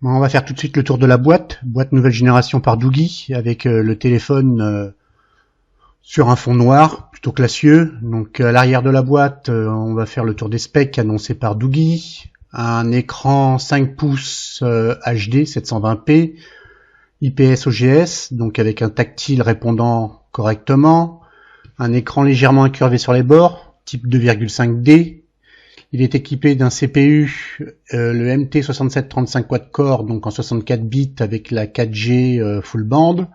Bon, on va faire tout de suite le tour de la boîte nouvelle génération par Doogie, avec le téléphone sur un fond noir, plutôt classieux. Donc à l'arrière de la boîte, on va faire le tour des specs annoncés par Doogie. Un écran 5 pouces HD 720p, IPS OGS, donc avec un tactile répondant correctement. Un écran légèrement incurvé sur les bords, type 2,5D. Il est équipé d'un CPU, le MT6735 quad-core, donc en 64 bits avec la 4G full band.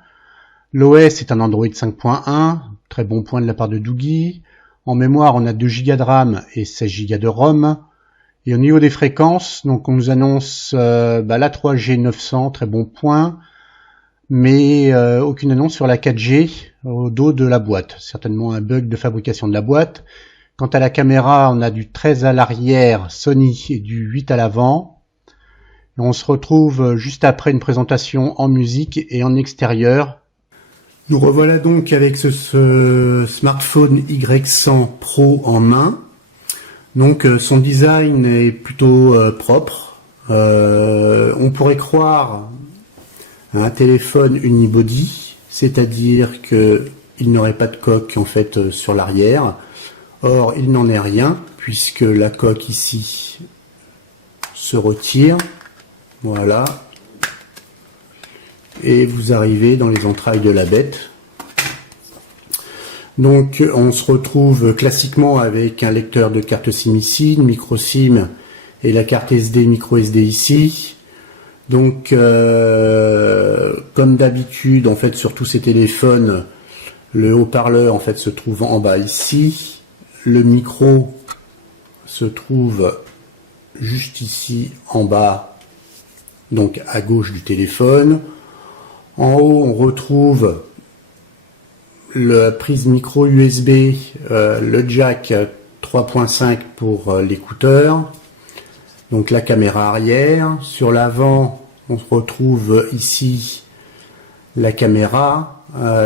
L'OS est un Android 5.1, très bon point de la part de Doogie. En mémoire, on a 2 Go de RAM et 16 Go de ROM. Et au niveau des fréquences, donc on nous annonce la 3G 900, très bon point, mais aucune annonce sur la 4G au dos de la boîte. Certainement un bug de fabrication de la boîte. Quant à la caméra, on a du 13 à l'arrière Sony et du 8 à l'avant. On se retrouve juste après une présentation en musique et en extérieur. Nous revoilà donc avec ce smartphone Y100 Pro en main. Donc son design est plutôt propre. On pourrait croire à un téléphone unibody, c'est-à-dire qu'il n'aurait pas de coque en fait sur l'arrière. Or, il n'en est rien, puisque la coque ici se retire, voilà, et vous arrivez dans les entrailles de la bête. Donc, on se retrouve classiquement avec un lecteur de carte SIM ici, une micro SIM et la carte SD, micro SD ici. Donc, comme d'habitude, en fait, sur tous ces téléphones, le haut-parleur en fait se trouve en bas ici. Le micro se trouve juste ici en bas, donc à gauche du téléphone. En haut, on retrouve la prise micro USB, le jack 3.5 pour l'écouteur, donc la caméra arrière. Sur l'avant, on retrouve ici la caméra.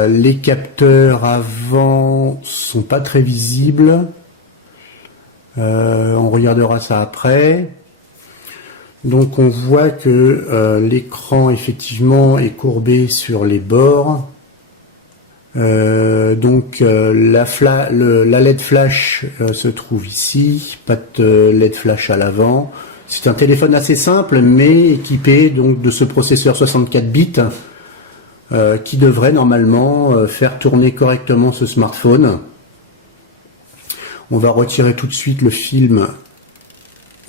Les capteurs avant sont pas très visibles. On regardera ça après. Donc on voit que l'écran effectivement est courbé sur les bords. La LED flash se trouve ici. Pas de LED flash à l'avant. C'est un téléphone assez simple mais équipé donc de ce processeur 64 bits. Qui devrait normalement faire tourner correctement ce smartphone. On va retirer tout de suite le film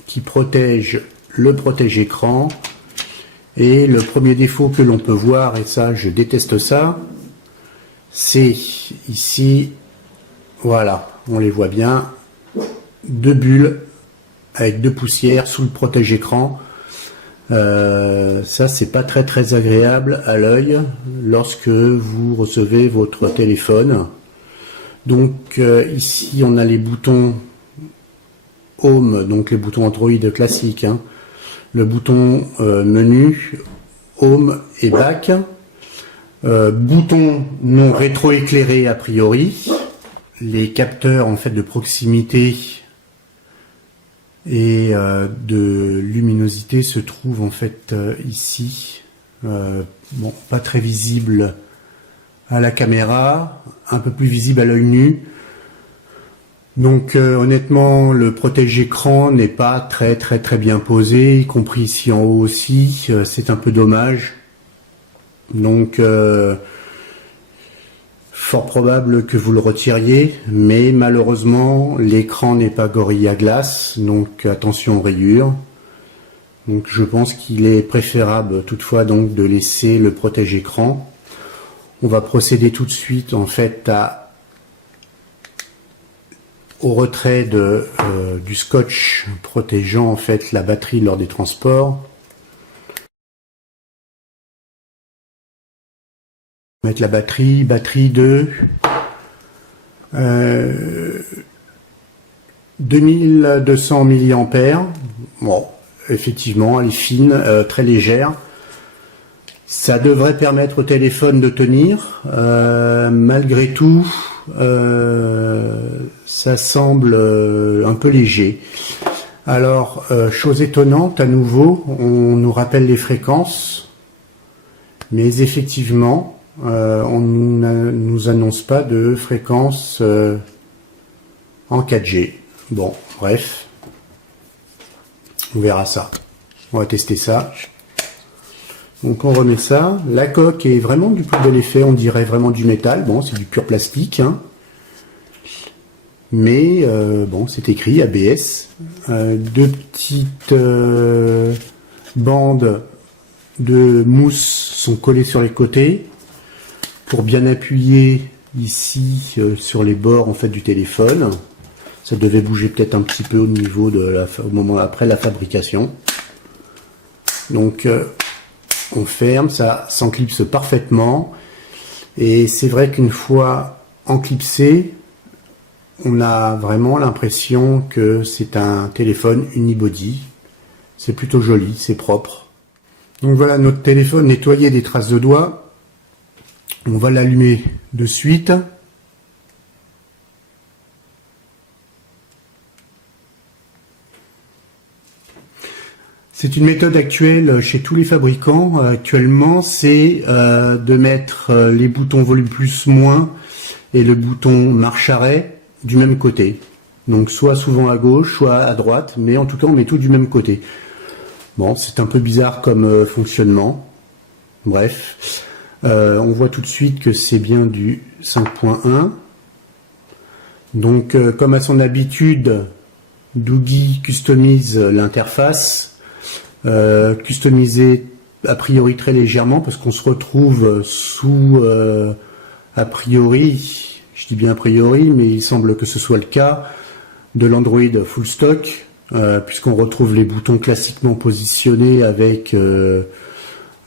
qui protège le protège-écran. Et le premier défaut que l'on peut voir, et ça je déteste ça, c'est ici, voilà, on les voit bien, 2 bulles avec 2 poussières sous le protège-écran. Ça c'est pas très agréable à l'œil lorsque vous recevez votre téléphone. Donc ici on a les boutons Home, donc les boutons Android classiques, hein. Le bouton menu, Home et Back, bouton non rétroéclairé a priori, les capteurs en fait de proximité et de luminosité se trouve en fait ici, bon, pas très visible à la caméra, un peu plus visible à l'œil nu. Donc honnêtement le protège-écran n'est pas très bien posé, y compris ici en haut aussi, c'est un peu dommage. Donc fort probable que vous le retiriez, mais malheureusement l'écran n'est pas Gorilla Glass, donc attention aux rayures. Donc je pense qu'il est préférable toutefois donc de laisser le protège-écran. On va procéder tout de suite en fait au retrait du scotch protégeant en fait la batterie lors des transports. Mettre la batterie de 2200 mAh. Bon, effectivement, elle est fine, très légère. Ça devrait permettre au téléphone de tenir. Malgré tout, ça semble un peu léger. Alors, chose étonnante, à nouveau, on nous rappelle les fréquences, mais effectivement, on ne nous annonce pas de fréquence en 4G. Bon, bref, on verra ça. On va tester ça. Donc on remet ça. La coque est vraiment du plus bel effet, on dirait vraiment du métal. Bon, c'est du pur plastique, hein. Mais bon, c'est écrit ABS. Deux petites bandes de mousse sont collées sur les côtés pour bien appuyer ici sur les bords en fait du téléphone. Ça devait bouger peut-être un petit peu au niveau de au moment après la fabrication. Donc on ferme, ça s'enclipse parfaitement. Et c'est vrai qu'une fois enclipsé, on a vraiment l'impression que c'est un téléphone unibody. C'est plutôt joli, c'est propre. Donc voilà notre téléphone nettoyé des traces de doigts. On va l'allumer de suite. C'est une méthode actuelle chez tous les fabricants. Actuellement, c'est de mettre les boutons volume plus moins et le bouton marche arrêt du même côté. Donc soit souvent à gauche, soit à droite, mais en tout cas on met tout du même côté. Bon, c'est un peu bizarre comme fonctionnement. Bref, on voit tout de suite que c'est bien du 5.1. Donc comme à son habitude, Doogee customise l'interface. Customiser a priori très légèrement parce qu'on se retrouve sous a priori, je dis bien a priori, mais il semble que ce soit le cas de l'Android full stock puisqu'on retrouve les boutons classiquement positionnés avec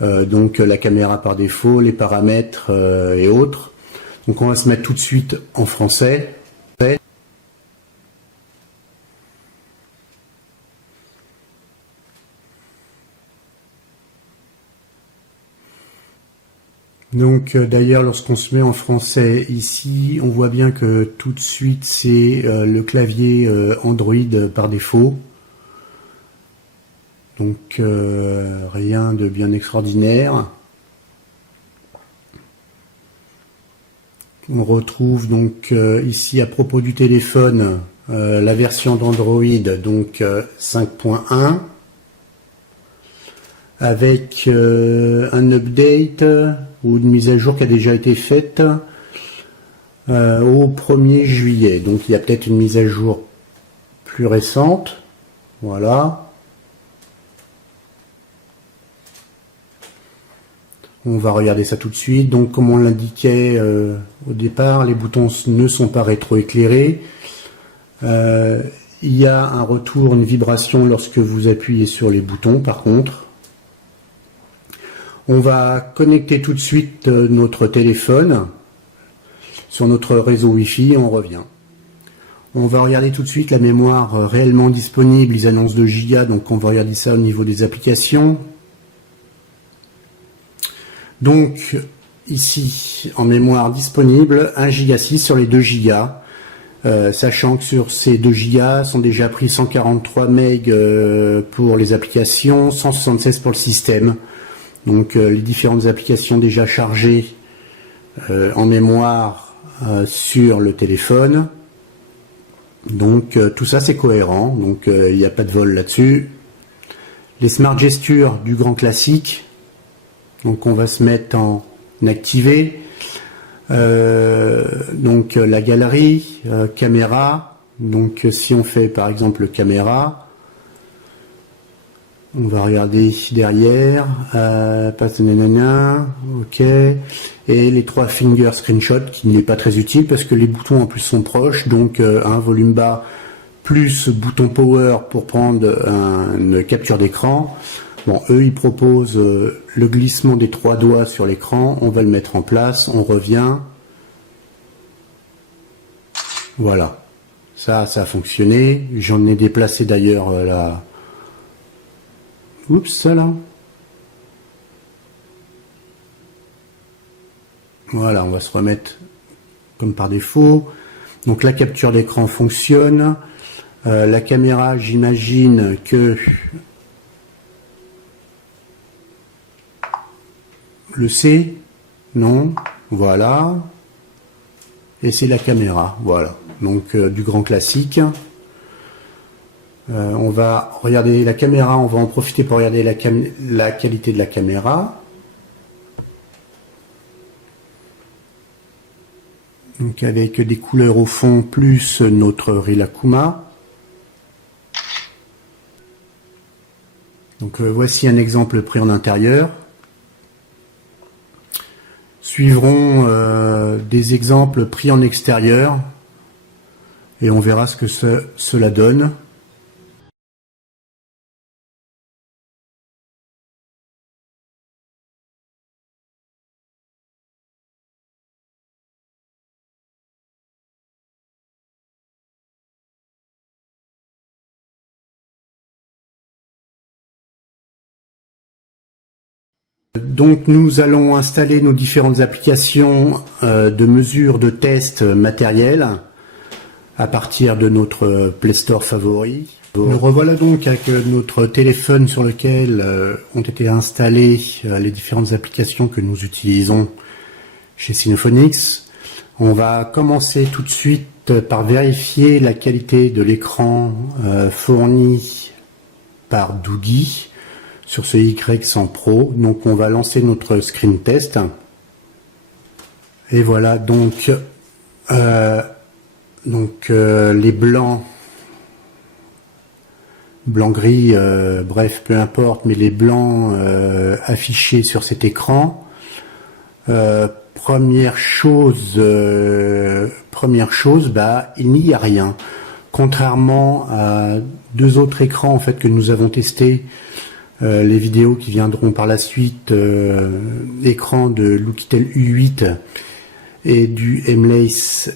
donc la caméra par défaut, les paramètres et autres. Donc on va se mettre tout de suite en français. Donc d'ailleurs lorsqu'on se met en français ici, on voit bien que tout de suite c'est le clavier Android par défaut. Donc rien de bien extraordinaire. On retrouve donc ici à propos du téléphone la version d'Android donc 5.1 avec un update ou une mise à jour qui a déjà été faite au 1er juillet. Donc il y a peut-être une mise à jour plus récente. Voilà. On va regarder ça tout de suite. Donc comme on l'indiquait au départ, les boutons ne sont pas rétroéclairés. Il y a un retour, une vibration lorsque vous appuyez sur les boutons par contre. On va connecter tout de suite notre téléphone sur notre réseau Wi-Fi et on revient. On va regarder tout de suite la mémoire réellement disponible. Ils annoncent 2 Go, donc on va regarder ça au niveau des applications. Donc ici, en mémoire disponible, 1,6 Go sur les 2 Go. Sachant que sur ces 2 Go sont déjà pris 143 MB pour les applications, 176 pour le système. Donc les différentes applications déjà chargées en mémoire sur le téléphone. Donc tout ça c'est cohérent, donc il n'y a pas de vol là-dessus. Les smart gestures du grand classique, donc on va se mettre en activé. Donc la galerie, caméra, donc si on fait par exemple caméra, on va regarder ici derrière, passe de nanana, ok, et les 3 finger screenshot qui n'est pas très utile parce que les boutons en plus sont proches, donc un volume bas plus bouton power pour prendre une capture d'écran. Bon, eux ils proposent le glissement des 3 doigts sur l'écran, on va le mettre en place, on revient. Voilà, ça a fonctionné, j'en ai déplacé d'ailleurs la... Oups, ça là. Voilà, on va se remettre comme par défaut. Donc la capture d'écran fonctionne. La caméra, j'imagine que le C, non, voilà. Et c'est la caméra, voilà. Donc du grand classique. On va regarder la caméra, on va en profiter pour regarder la qualité de la caméra. Donc avec des couleurs au fond plus notre Rilakkuma. Donc voici un exemple pris en intérieur. Suivront des exemples pris en extérieur et on verra ce que cela donne. Donc nous allons installer nos différentes applications de mesure de test matériel à partir de notre Play Store favori. Nous revoilà donc avec notre téléphone sur lequel ont été installées les différentes applications que nous utilisons chez Sinophonics. On va commencer tout de suite par vérifier la qualité de l'écran fourni par Doogie sur ce Y100 Pro. Donc on va lancer notre screen test. Et voilà donc, les blancs, blanc-gris, bref, peu importe, mais les blancs affichés sur cet écran. Première chose, bah, il n'y a rien. Contrairement à deux autres écrans en fait que nous avons testés, les vidéos qui viendront par la suite, écran de l'Oukitel U8 et du Emlace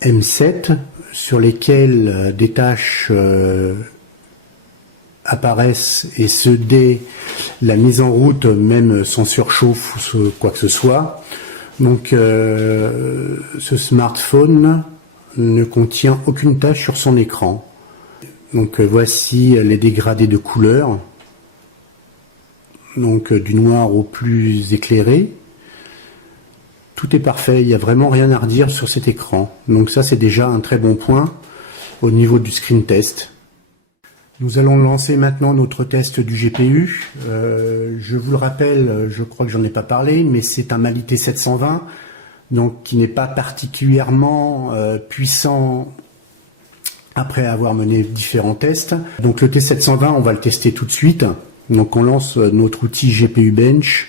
M7, sur lesquels des tâches apparaissent, et ce dès la mise en route, même sans surchauffe ou quoi que ce soit. Donc ce smartphone ne contient aucune tâche sur son écran. Donc voici les dégradés de couleurs. Donc du noir au plus éclairé. Tout est parfait, il n'y a vraiment rien à redire sur cet écran. Donc ça c'est déjà un très bon point au niveau du screen test. Nous allons lancer maintenant notre test du GPU. Je vous le rappelle, je crois que j'en ai pas parlé, mais c'est un Mali T720, donc qui n'est pas particulièrement puissant après avoir mené différents tests. Donc le T720, on va le tester tout de suite. Donc on lance notre outil GPU Bench.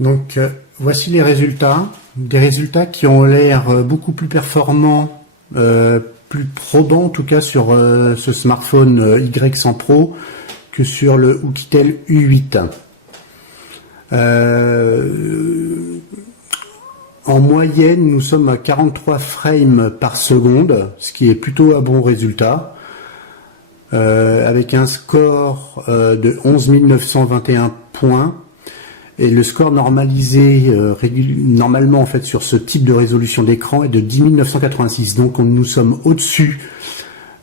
Donc voici les résultats, des résultats qui ont l'air beaucoup plus performants, plus probants en tout cas sur ce smartphone Y100 Pro que sur le Oukitel U8. En moyenne, nous sommes à 43 frames par seconde, ce qui est plutôt un bon résultat, avec un score de 11 921 points. Et le score normalisé, normalement en fait sur ce type de résolution d'écran, est de 10 986. Donc nous sommes au-dessus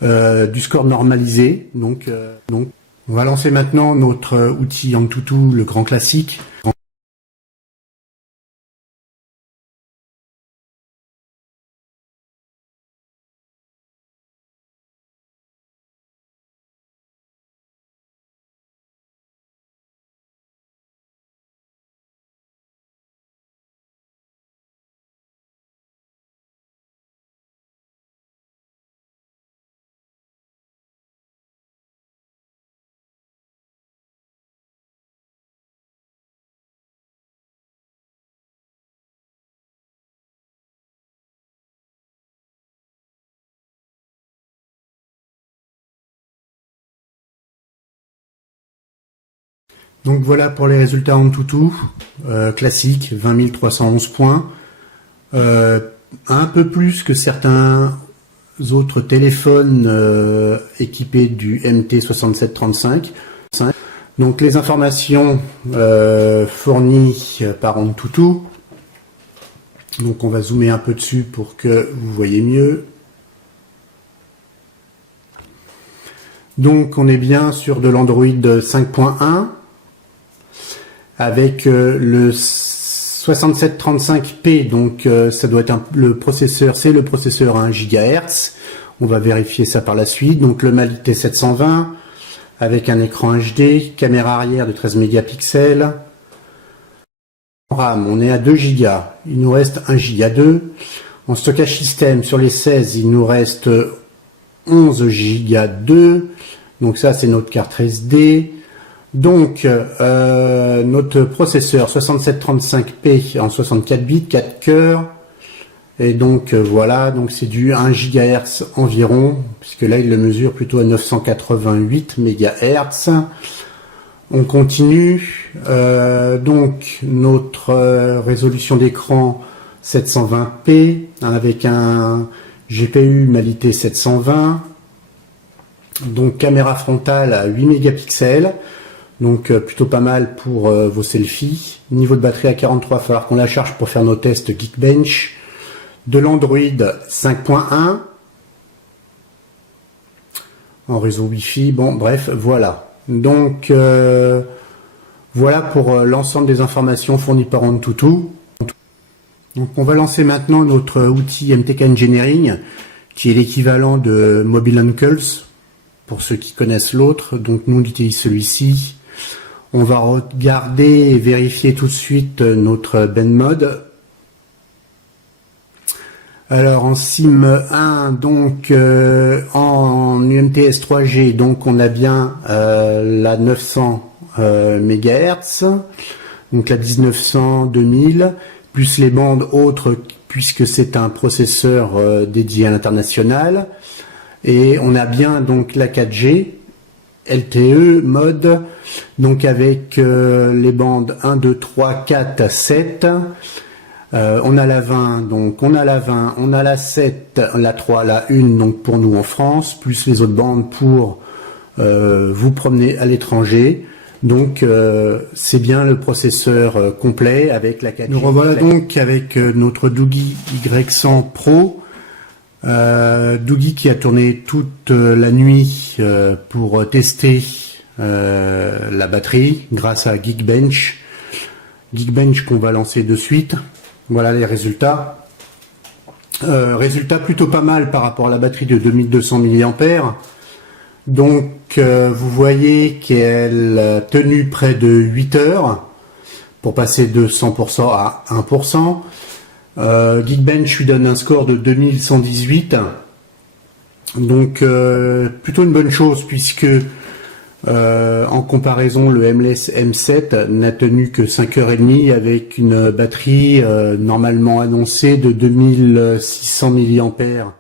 du score normalisé. Donc on va lancer maintenant notre outil Antutu, le grand classique. Donc voilà pour les résultats AnTuTu, classique, 20 311 points. Un peu plus que certains autres téléphones équipés du MT6735. Donc les informations fournies par AnTuTu. Donc on va zoomer un peu dessus pour que vous voyez mieux. Donc on est bien sur de l'Android 5.1 avec le 6735P, donc ça doit être le processeur, c'est le processeur à 1 GHz. On va vérifier ça par la suite. Donc le Mali T720 avec un écran HD, caméra arrière de 13 mégapixels. RAM, on est à 2 Go. Il nous reste 1 Go 2. En stockage système, sur les 16, il nous reste 11 Go 2. Donc ça, c'est notre carte SD. Donc, notre processeur 6735P en 64 bits, 4 cœurs. Et donc, voilà, donc c'est du 1 GHz environ, puisque là, il le mesure plutôt à 988 MHz. On continue. Donc, notre résolution d'écran 720p, avec un GPU Mali T720. Donc, caméra frontale à 8 mégapixels. Donc plutôt pas mal pour vos selfies. Niveau de batterie à 43, il va falloir qu'on la charge pour faire nos tests Geekbench. De l'Android 5.1 en réseau Wi-Fi. Bon, bref, voilà. Donc voilà pour l'ensemble des informations fournies par AnTuTu. Donc on va lancer maintenant notre outil MTK Engineering, qui est l'équivalent de Mobile Uncles, pour ceux qui connaissent l'autre. Donc nous on utilise celui-ci. On va regarder et vérifier tout de suite notre BenMod. Alors en SIM1, donc en UMTS 3G, donc on a bien la 900 MHz, donc la 1900 2000, plus les bandes autres, puisque c'est un processeur dédié à l'international. Et on a bien donc la 4G, LTE mode, donc avec les bandes 1, 2, 3, 4, 7. On a la 20, donc on a la 20, on a la 7, la 3, la 1, donc pour nous en France, plus les autres bandes pour vous promener à l'étranger. Donc c'est bien le processeur complet avec la 4G. Nous revoilà donc avec notre Doogee Y100 Pro. Doogee qui a tourné toute la nuit pour tester la batterie grâce à Geekbench. Geekbench qu'on va lancer de suite. Voilà les résultats. Résultats plutôt pas mal par rapport à la batterie de 2200 mAh. Donc vous voyez qu'elle a tenu près de 8 heures pour passer de 100% à 1%. Geekbench lui donne un score de 2118. Donc plutôt une bonne chose, puisque en comparaison le M-Less M7 n'a tenu que 5h30 avec une batterie normalement annoncée de 2600 mAh.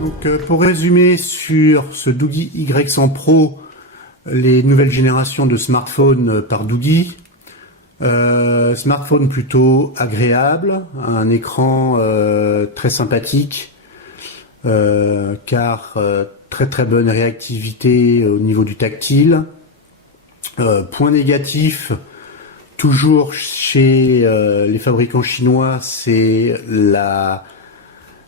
Donc pour résumer sur ce Doogee Y100 Pro, les nouvelles générations de smartphones par Doogee. Smartphone plutôt agréable, un écran très sympathique, car très bonne réactivité au niveau du tactile. Point négatif, toujours chez les fabricants chinois, c'est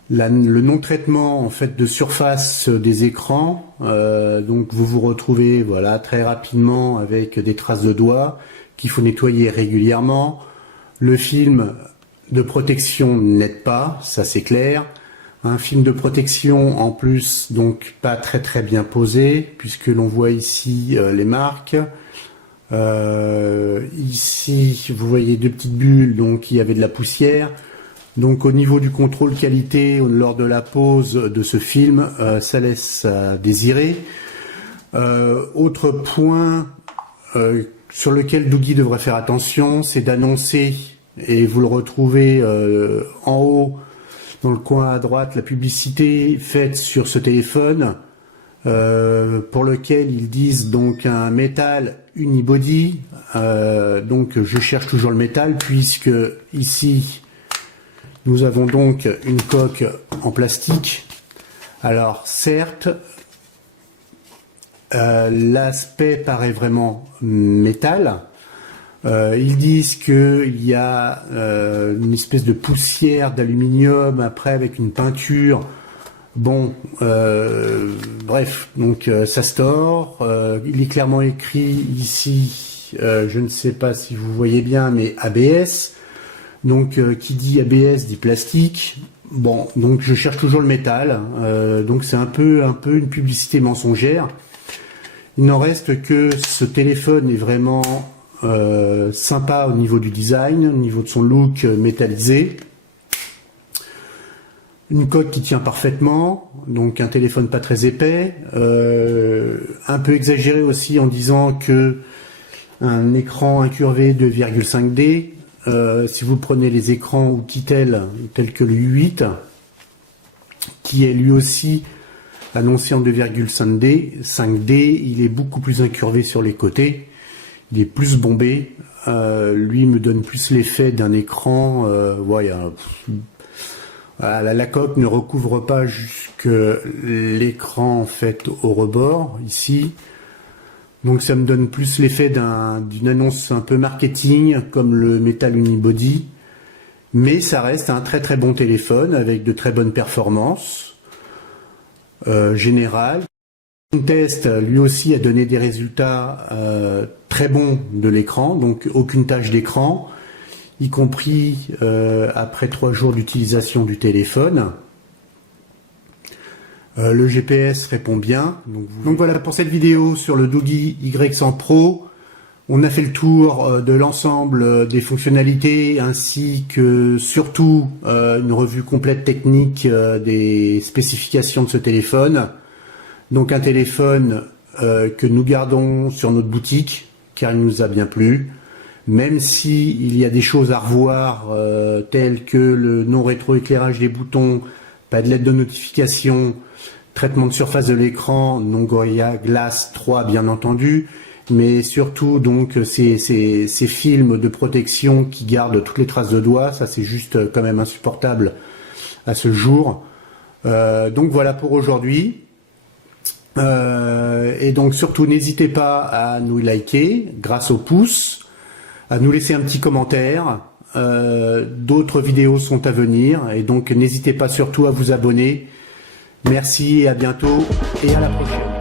le non-traitement en fait de surface des écrans. Donc vous vous retrouvez voilà très rapidement avec des traces de doigts qu'il faut nettoyer régulièrement. Le film de protection n'aide pas, ça c'est clair. Un film de protection en plus donc pas très bien posé puisque l'on voit ici les marques. Ici vous voyez deux petites bulles, donc il y avait de la poussière. Donc au niveau du contrôle qualité lors de la pose de ce film, ça laisse à désirer. Autre point sur lequel Doogee devrait faire attention, c'est d'annoncer, et vous le retrouvez en haut dans le coin à droite, la publicité faite sur ce téléphone pour lequel ils disent donc un métal unibody. Donc je cherche toujours le métal puisque ici nous avons donc une coque en plastique. Alors certes, l'aspect paraît vraiment métal. Ils disent qu'il y a une espèce de poussière d'aluminium après avec une peinture. Bon, bref, donc ça se tord. Il est clairement écrit ici, je ne sais pas si vous voyez bien, mais ABS. Donc qui dit ABS dit plastique. Bon, donc je cherche toujours le métal. Donc c'est un peu une publicité mensongère. Il n'en reste que ce téléphone est vraiment sympa au niveau du design, au niveau de son look métallisé. Une coque qui tient parfaitement, donc un téléphone pas très épais. Un peu exagéré aussi en disant que un écran incurvé de 2,5D. Si vous prenez les écrans Oukitel tels que le U8, qui est lui aussi annoncé en 2,5D, il est beaucoup plus incurvé sur les côtés, il est plus bombé, lui me donne plus l'effet d'un écran, la coque ne recouvre pas jusque l'écran en fait au rebord ici. Donc ça me donne plus l'effet d'une annonce un peu marketing comme le Metal Unibody. Mais ça reste un très bon téléphone avec de très bonnes performances générales. Le test lui aussi a donné des résultats très bons de l'écran, donc aucune tache d'écran, y compris après 3 jours d'utilisation du téléphone. Le GPS répond bien. Donc voilà pour cette vidéo sur le Doogee Y100 Pro. On a fait le tour de l'ensemble des fonctionnalités ainsi que surtout une revue complète technique des spécifications de ce téléphone. Donc un téléphone que nous gardons sur notre boutique car il nous a bien plu. Même si il y a des choses à revoir telles que le non rétroéclairage des boutons, pas de LED de notification, traitement de surface de l'écran, non Gorilla Glass 3 bien entendu, mais surtout donc ces films de protection qui gardent toutes les traces de doigts, ça c'est juste quand même insupportable à ce jour. Donc voilà pour aujourd'hui. Et donc surtout n'hésitez pas à nous liker grâce au pouce, à nous laisser un petit commentaire. D'autres vidéos sont à venir et donc n'hésitez pas surtout à vous abonner. Merci et à bientôt et à la prochaine.